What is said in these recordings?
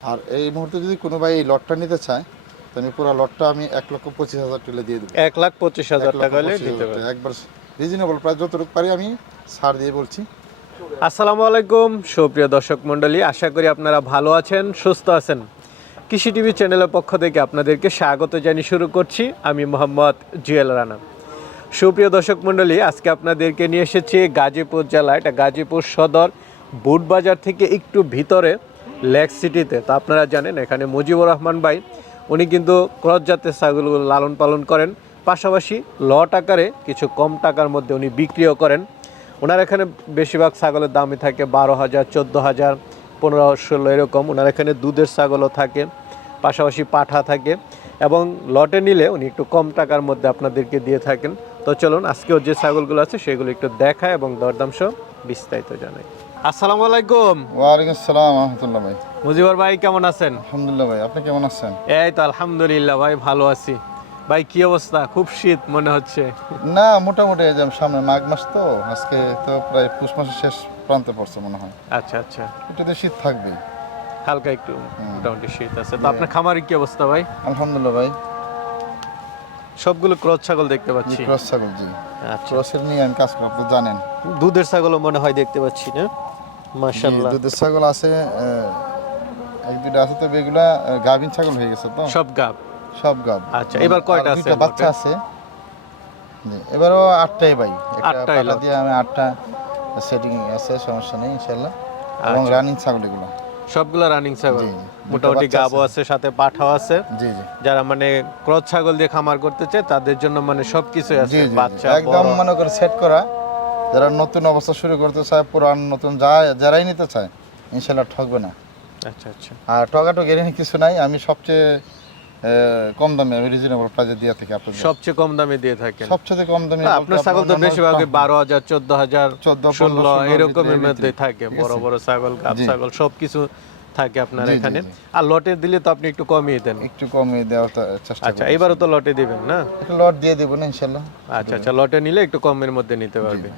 আর এই মুহূর্তে যদি কোনো ভাই এই লটটা নিতে চায় আমি পুরো লটটা আমি এক লক্ষ পঁচিশ হাজার টাকা দিয়ে দেবো। এক লাখ পঁচিশ হাজার টাকা। একবার রিজনেবল প্রাইস যতটুকু পারি আমি ছাড় দিয়ে বলছি। আসসালামু আলাইকুম সুপ্রিয় দর্শক মণ্ডলী আশা করি আপনারা ভালো আছেন সুস্থ আছেন। কৃষি টিভি চ্যানেলের পক্ষ থেকে আপনাদেরকে স্বাগত জানিয়ে শুরু করছি। আমি মোহাম্মদ জুয়েল রানা। সুপ্রিয় দর্শক মণ্ডলী আজকে আপনাদেরকে নিয়ে এসেছি গাজীপুর জেলা এটা গাজীপুর সদর বুট বাজার থেকে একটু ভিতরে। লেক সিটিতে। তো আপনারা জানেন, এখানে মুজিবুর রহমান ভাই, উনি কিন্তু ক্রস জাতের ছাগলগুলো লালন পালন করেন। পাশাপাশি লট আকারে কিছু কম টাকার মধ্যে উনি বিক্রিও করেন। ওনার এখানে বেশিরভাগ ছাগলের দামই থাকে বারো হাজার, চোদ্দ হাজার, পনেরো, ষোলো এরকম। ওনার এখানে দুধের ছাগলও থাকে, পাশাপাশি পাঠা থাকে এবং লটে নিলে উনি একটু কম টাকার মধ্যে আপনাদেরকে দিয়ে থাকেন। তো চলুন, আজকেও যে ছাগলগুলো আছে সেগুলো একটু দেখায় এবং দরদাম সহ বিস্তারিত জানাই। আসসালামু আলাইকুম। ওয়ালাইকুম আসসালাম রহমতুল্লাহ ভাই। মুজিবর ভাই কেমন আছেন? আলহামদুলিল্লাহ ভাই আপনি কেমন আছেন? এই তো আলহামদুলিল্লাহ ভাই ভালো আছি। ভাই কি অবস্থা? খুব শীত মনে হচ্ছে। না মোটামুটি এই যে সামনে মাঘ মাস তো আজকে তো প্রায় পুষ মাসের শেষ প্রান্তে পড়ছে মনে হয়। আচ্ছা আচ্ছা। একটু তো শীত থাকবে হালকা একটু মোটামুটি শীত আছে। তো আপনার খামারের কি অবস্থা ভাই? আলহামদুলিল্লাহ ভাই সবগুলো ক্রস ছাগল দেখতে পাচ্ছি। ক্রস ছাগল জি। আচ্ছা। ক্রসের নিয়ে আমি কাজ আপনি জানেন। দুধের ছাগলও মনে হয় দেখতে পাচ্ছি না। মাশাআল্লাহ। দুধের ছাগল আছে এক দুইটা আছে তবে এগুলা গাভীন ছাগল হয়ে গেছে তো। সব গাব। সব গাব। আচ্ছা, এবার কয়টা আছে মোটে? বাচ্চা আছে। এবারও আটটাই ভাই। একটা আটটাই দিয়ে আমি আটটা সেটিং আছে সমস্যা নেই ইনশাল্লাহ এবং আচ্ছা। রানিং ছাগল এগুলো। সবগুলো রানিং ছাগল। মোটামুটি গাবো আছে। সাথে পাঠাও আছে। জি জি। যারা মানে ক্রস ছাগল দিয়ে খামার করতে চায় তাদের জন্য মানে সবকিছু জি আছে বাচ্চা একদম মনে করে সেট করা। যারা নতুন অবস্থা শুরু করতে চায় পুরান নতুন যা যারাই নিতে চায় ইনশাল্লাহ ঠকবে না। আচ্ছা আচ্ছা। আর টকাটক এর কিছু নাই। আমি সবচেয়ে কম দামে রিজনেবল প্রাইজে দিয়ে থাকি আপনাদের। সবচেয়ে কম দামে দিয়ে থাকেন। সবচেয়ে কম দামে আপনার ছাগল তো বারো হাজার চোদ্দ হাজার 14, ষোলো এরকমের মধ্যে থাকে বড় বড় ছাগল জি। ছাগল সবকিছু থাকে আপনার এখানে। আর লটে দিলে তো আপনি একটু কমিয়ে দেন। একটু কমে দেওয়ার চেষ্টা আচ্ছা এবারও তো লটে দিবেন না? লট দিয়ে দেবো না ইনশাল্লাহ আচ্ছা আচ্ছা লটে নিলে একটু কমের মধ্যে নিতে পারবে।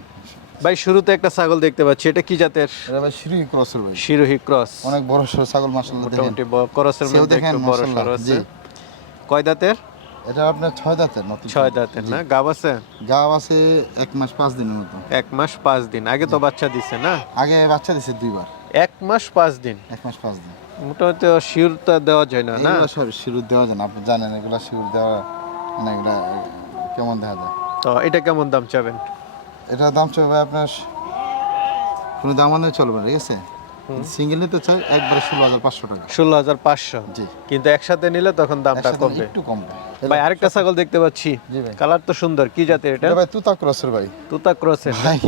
ভাই শুরুতে একটা ছাগল দেখতে পাচ্ছি এটা কি জাতের? এটা ভাই শ্রী ক্রসের ভাই। শিরোহী ক্রস। অনেক বড় ছাগল মাসাল্লাহ মোটামুটি ক্রসের মধ্যে একটু বড় আছে। কয় দাঁতের? এটা আপনার ছয় দাঁতের নতুন ছয়। দাঁতের না? গাব আছে? গাব আছে এক মাস পাঁচ দিনের মতো। এক মাস পাঁচ দিন। আগে তো বাচ্চা দিছে না? আগে বাচ্চা দিছে দুইবার। এক মাস পাঁচ দিন? এক মাস পাঁচ দিন। মোটামুটি শিরটা দেওয়া যায় না না? এগুলো সব শিরুর দেওয়া যায় না। আপনি জানেন এগুলো শিরুর দেওয়া মানে এগুলা কেমন দেখা যায়? তো এটা কেমন দাম চাবেন? এটা দাম চলবে আপনার কোনো দাম আনলে চলবে না, ঠিক আছে? সিঙ্গেল নিতে চাই একবারে ষোলো হাজার পাঁচশো টাকা। ষোলো হাজার পাঁচশো। জি। কিন্তু একসাথে নিলে তখন দামটা কমবে। একটু কমবে। ভাই আরেকটা ছাগল দেখতে পাচ্ছি। কালার তো সুন্দর। কি জাতের এটা ভাই তুতা ক্রসের ভাই। তুতা ক্রসের ভাই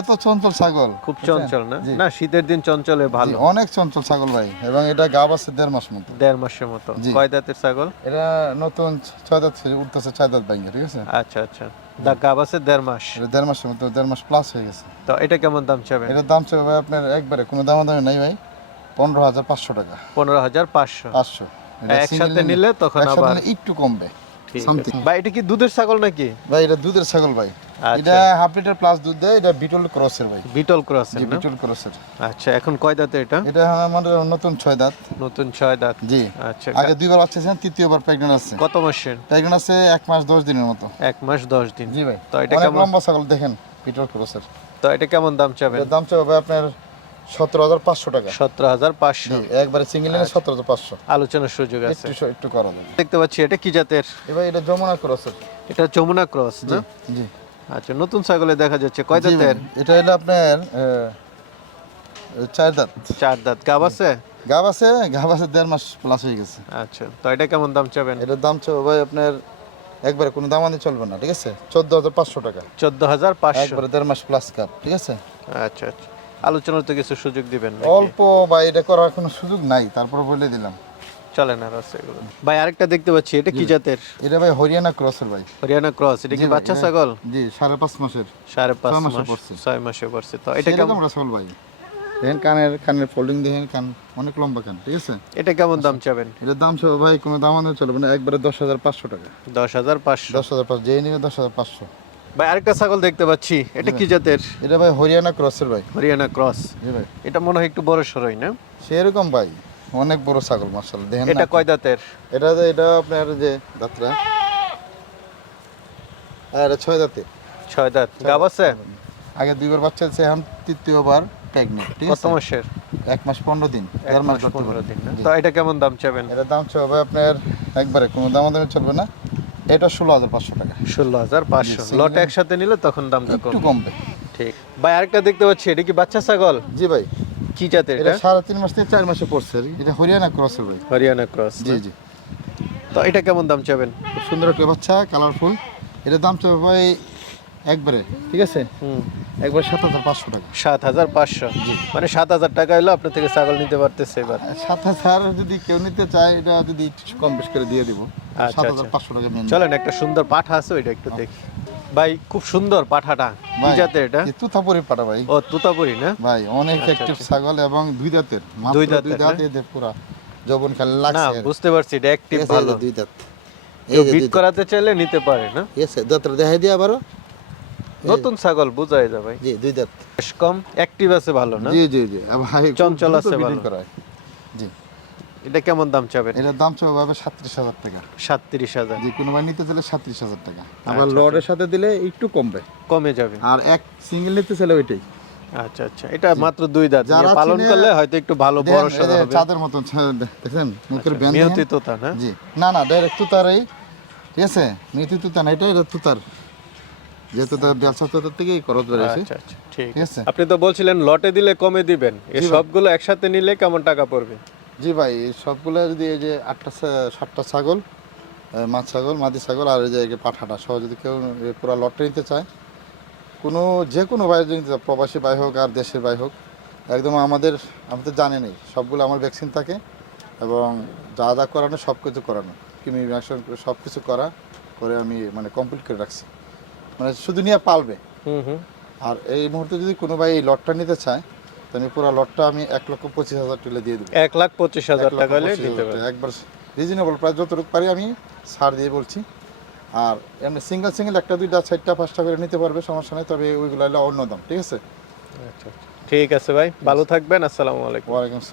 এত চঞ্চল ছাগল। খুব চঞ্চল না? না শীতের দিন চঞ্চলে ভালো। অনেক চঞ্চল ছাগল ভাই এবং এটা গাব আছে দেড় মাস মতো। দেড় মাসের মতো। কয় দাঁতের ছাগল? এটা নতুন ছয় দাঁত উঠতেছে ছয় দাঁত ব্যাঙ্গে ঠিক আছে? আচ্ছা আচ্ছা। দা গাব আছে দেড় মাস। দেড় মাসের মতো দেড় মাস প্লাস হয়ে গেছে। তো এটা কেমন দাম চাবেন? এটার দাম চলবে ভাই আপনার একবারে কোনো দাম দামে নাই ভাই পনেরো হাজার পাঁচশো টাকা। পনেরো হাজার পাঁচশো। পাঁচশো। একসাথে নিলে তখন আবার একটু কমবে ভাই এটা কি দুধের ছাগল নাকি? ভাই এটা দুধের ছাগল ভাই। এটা হাফ লিটার প্লাস দুধ দেয় এটা বিটল ক্রসের ভাই। বিটল ক্রসের বিটল ক্রসের আচ্ছা এখন কয় দাঁতে এটা? এটা আমার নতুন ছয় দাঁত। নতুন ছয় দাঁত। জি। আচ্ছা আগে দুইবার বাচ্চা ছিলেন তৃতীয়বার প্রেগনেন্ট আছে। কত মাসের? প্রেগনেন্ট আছে এক মাস দশ দিনের মতো। এক মাস দশ দিন। জি ভাই। তো এটা কেমন? লম্বা ছাগল দেখেন বিটল ক্রসের তো এটা কেমন দাম চাবেন? দাম চাবে আপনার সতেরো হাজার পাঁচশো টাকা। সতেরো হাজার পাঁচশো। একবারে সিঙ্গেল নিলে সতেরো হাজার পাঁচশো। আলোচনার সুযোগ আছে। একটু একটু করা দেখতে পাচ্ছি এটা কি জাতের? এবার এটা যমুনা ক্রসের এটা যমুনা ক্রস না? জি। আচ্ছা নতুন ছাগলে দেখা যাচ্ছে। কয় দাঁতের? এটা হলো আপনার চার দাঁত। চার দাঁত। গাব আছে? গাব আছে গাব আছে দেড় মাস প্লাস হয়ে গেছে। আচ্ছা তো এটা কেমন দাম চাবেন? এটার দাম চাবে ভাই আপনার একবারে কোনো দাম আনি চলবে না ঠিক আছে? চোদ্দ হাজার পাঁচশো টাকা। চোদ্দ হাজার পাঁচশো। একবারে দেড় মাস প্লাস কাপ ঠিক আছে? আচ্ছা আচ্ছা। আলোচনার তো কিছু সুযোগ দিবেন অল্প বা এটা করার কোনো সুযোগ নাই তারপর বলে দিলাম। চলেন আর আছে এগুলো। ভাই আরেকটা দেখতে পাচ্ছি এটা কি জাতের? এটা ভাই হরিয়ানা ক্রসের ভাই। হরিয়ানা ক্রস এটা কি বাচ্চা ছাগল? জি সাড়ে পাঁচ মাসের। সাড়ে পাঁচ মাসে। ছয় মাসে পড়ছে। তো এটা এটা কেমন? রাসল ভাই। দেখেন কানের কানের ফোল্ডিং দেখেন কান অনেক লম্বা কান ঠিক আছে? এটা কেমন দাম চাবেন? এটার দাম চাবে ভাই কোনো দাম আনলে চলবে না একবারে দশ হাজার পাঁচশো টাকা। দশ হাজার পাঁচশো। দশ হাজার পাঁচশো যেই নিবে দশ হাজার পাঁচশো। ভাই আরেকটা ছাগল দেখতে পাচ্ছি এটা কি জাতের? এটা ভাই হরিয়ানা ক্রসের ভাই। হরিয়ানা ক্রস। ভাই। এটা মনে হয় একটু বড় সরই না? সেরকম ভাই। অনেক বড় ছাগল মার্শাল্লাহ দেখেন এটা কয় দাঁতের? এটা এটা আপনার যে দাঁতরা আর এটা ছয় দাঁতে। ছয় দাঁত। গাব আছে? আগে দুইবার বাচ্চা আছে এখন তৃতীয়বার প্রেগনেন্ট ঠিক আছে? কত মাসের? এক মাস পনেরো দিন। এক দেড় মাস পনেরো দিন তো এটা কেমন দাম চাবেন? এটা দাম হবে আপনার একবারে কোনো দাম দামে চলবে না। এটা ষোলো হাজার পাঁচশো টাকা। ষোলো হাজার পাঁচশো। লট একসাথে নিলে তখন দামটা একটু কমবে। ঠিক। ভাই আরেকটা দেখতে পাচ্ছি এটা কি বাচ্চা ছাগল? জি ভাই। কি জাতের এটা এটা? সাড়ে তিন মাস থেকে চার মাসে পড়ছে এটা হরিয়ানা ক্রসের ভাই হরিয়ানা ক্রস জি জি। তো এটা কেমন দাম চাবেন? খুব সুন্দর একটা বাচ্চা কালারফুল এটার দাম চাবে ভাই একবারে ঠিক আছে? হুম। একবার সাত হাজার পাঁচশো টাকা। সাত হাজার পাঁচশো? মানে সাত হাজার টাকা হলো আপনার থেকে ছাগল নিতে পারতেছে এবার। সাত হাজার যদি কেউ নিতে চায় এটা যদি কম বেশ করে দিয়ে দিব। আচ্ছা, সাত হাজার আচ্ছা। পাঁচশো টাকা চলেন একটা সুন্দর পাঠা আছে ওইটা একটু দেখি। ভাই খুব সুন্দর পাঠাটা। কি জাতের এটা? তুথাপুরি পাটা ভাই। ও তুতাপুরি না? ভাই অনেক অ্যাক্টিভ ছাগল এবং দুই দাঁতের দুই দুই দাঁতের, দাঁত না? এদের পুরা যৌবন খেলে লাগছে। কি। বুঝতে পারছি এটা অ্যাক্টিভ ভালো যে দুই দাঁত কেউ বিট করাতে চাইলে নিতে পারে না? আছে দাঁতটা দেখাই দিয়ে আবারও। নতুন ছাগল বুঝাই যায় ভাই। জি দুই দাঁত বেশ কম অ্যাক্টিভ আছে ভালো না? জি জি জি। ভাই চঞ্চল আছে ভালো। জি। এটা কেমন দাম চাবেন? এটার দাম চলবে ভাবে সাতত্রিশ হাজার টাকা। সাতত্রিশ হাজার। যে কোনো নিতে চাইলে সাতত্রিশ হাজার টাকা। আচ্ছা, আবার লর্ডের সাথে দিলে একটু কমবে। কমে যাবে। আর এক সিঙ্গেল নিতে চাইলে ওইটাই। আচ্ছা আচ্ছা। এটা মাত্র দুই দাঁত। যারা পালন করলে হয়তো একটু ভালো বড় যে হবে। চাঁদের মতন দেখেন মুখের ব্যান্ড নিহতি দেখেন? তোতা না? জি। না না ডাইরেক্ট ঠিক আছে? তুতা না এটা এটা তুতার। যেহেতু তার ব্যবসা তুতার থেকেই খরচ বেড়েছে। আচ্ছা আচ্ছা ঠিক আছে। আপনি তো বলছিলেন লটে দিলে কমে দিবেন। এই। সবগুলো একসাথে নিলে কেমন টাকা পড়বে? জি ভাই সবগুলো যদি এই যে আটটা সাতটা ছাগল মাছ ছাগল মাদি ছাগল আর এই যে পাঠাটা সহ যদি কেউ পুরো লটটা নিতে চায় কোনো যে কোনো বাইরে যদি নিতে চায়, প্রবাসী বাই হোক আর দেশের বাই হোক একদম আমাদের আমি তো জানেনই সবগুলো আমার ভ্যাকসিন থাকে এবং যা যা করানো সব কিছু করানো কিমি ভ্যাকসিন সব কিছু করা করে আমি মানে কমপ্লিট করে রাখছি। মানে শুধু নিয়ে পালবে। হুম হুম। আর এই মুহূর্তে যদি কোনো ভাই এই লটটা নিতে চায় আমি পুরো লটটা আমি এক লক্ষ পঁচিশ হাজার টাকা দিয়ে দেবো এক লাখ পঁচিশ হাজার টাকা একবার রিজনেবল প্রাইস যতটুকু পারি আমি ছাড় দিয়ে বলছি। আর এমনি সিঙ্গেল সিঙ্গেল একটা দুইটা চারটা পাঁচটা করে নিতে পারবে সমস্যা নেই তবে ওইগুলো হলো অন্য দাম ঠিক আছে? আচ্ছা আচ্ছা। ঠিক আছে ভাই ভালো থাকবেন আসসালামু আলাইকুম। ওয়ালাইকুম